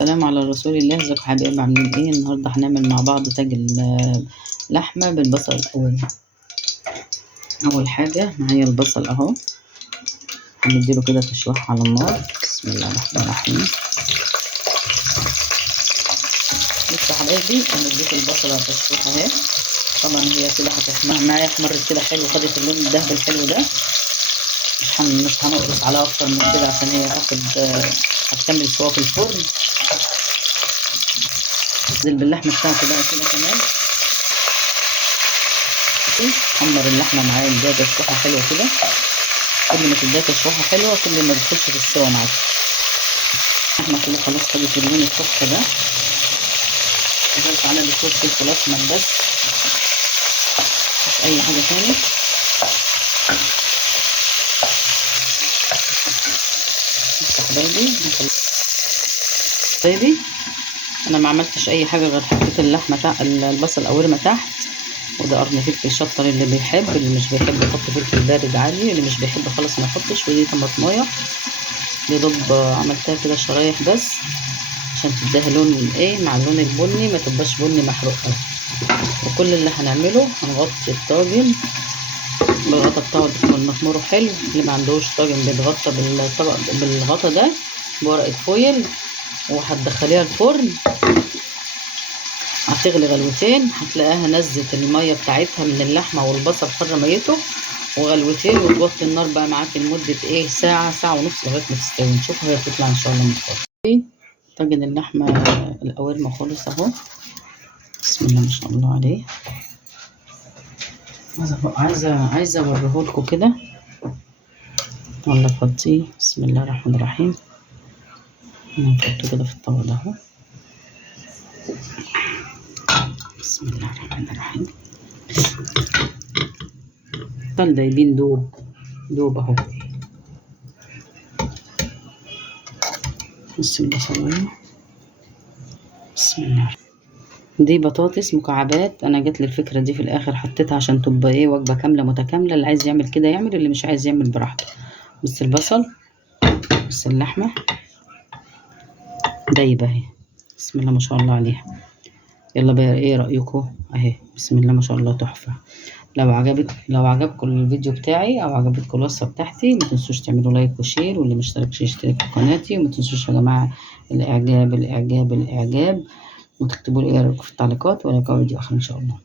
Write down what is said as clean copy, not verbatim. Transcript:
السلام على رسول الله. ازيكم حبايبي، عاملين ايه؟ النهارده هنعمل مع بعض تاج اللحمه بالبصل الاول. اول حاجه معايا البصل اهو، هنديله كده تشويح على النار. بسم الله الرحمن الرحيم. بصوا حبايبي، انا اديت البصله تشويح اهي. طبعا هي كده هتحمر معايا، احمرت كده حلو، خدت اللون الذهبي الحلو ده. مش هنقص عليها اكتر من كده عشان هي هتكمل سوا في الفرن. انزل باللحمه بتاعتي بقى كده كمان. حمر اللحمه معايا، اديها تشويحه حلوه كده. كل ما تديها تشويحه حلوه كل ما بتخش في السوا معاك. اللحمه كده خلاص خدت اللون التحفه ده. نزلت عليها بشويه فلفل اسمر بس، مش اي حاجه تاني. بصوا حبايبي انا ما عملتش اي حاجه غير حطيت اللحمه البصل اول ما تحت، وده قرن فلفل شطه اللي بيحب، اللي مش بيحب يحط فلفل بارد عادي، اللي مش بيحب خلاص ما يحطش. ودي طماطمايه يدوب عملتها كده شرايح بس عشان تديها لون ايه مع اللون البني، ما تبقاش بني محروق قوي. وكل اللي هنعمله هنغطي الطاجن بالغطا بتاعه يكون مخموره حلو. اللي ما عندوش طاجن بيتغطى بالغطا ده بورقه فويل، وهتدخليها الفرن. هتغلي غلوتين، هتلاقيها نزت الميه بتاعتها من اللحمه والبصل، خرج ميته وغلوتين، وتوطي النار بقى معاك لمده ايه ساعه ونص لغايه ما تستوي. نشوف هي بتطلع ان شاء الله من الفرن. طاجن اللحمه القوارمه خالص اهو. بسم الله ما شاء الله عليه. عايزه اوريهولكوا كده ولا فضيه. بسم الله الرحمن الرحيم. نحطه كده في الطبق ده اهو. بسم الله الرحمن الرحيم. طل دايبين دوب اهو. بسم الله سوينا. بسم الله. دي بطاطس مكعبات، انا جت لي الفكره دي في الاخر، حطيتها عشان تبقى ايه وجبه كامله متكامله. اللي عايز يعمل كده يعمل، اللي مش عايز يعمل براحته. بس البصل، بس اللحمه دايبه اهي. بسم الله ما شاء الله عليها. يلا بقى ايه رايكم اهي؟ بسم الله ما شاء الله تحفه. لو عجبكم الفيديو بتاعي او عجبتكم الوصفه بتاعتي، ما تنسوش تعملوا لايك وشير، واللي مشتركش يشترك في قناتي. وما تنسوش يا جماعه الاعجاب، وتكتبوا لي ايه رايكم في التعليقات، ولا فيديو اخر ان شاء الله.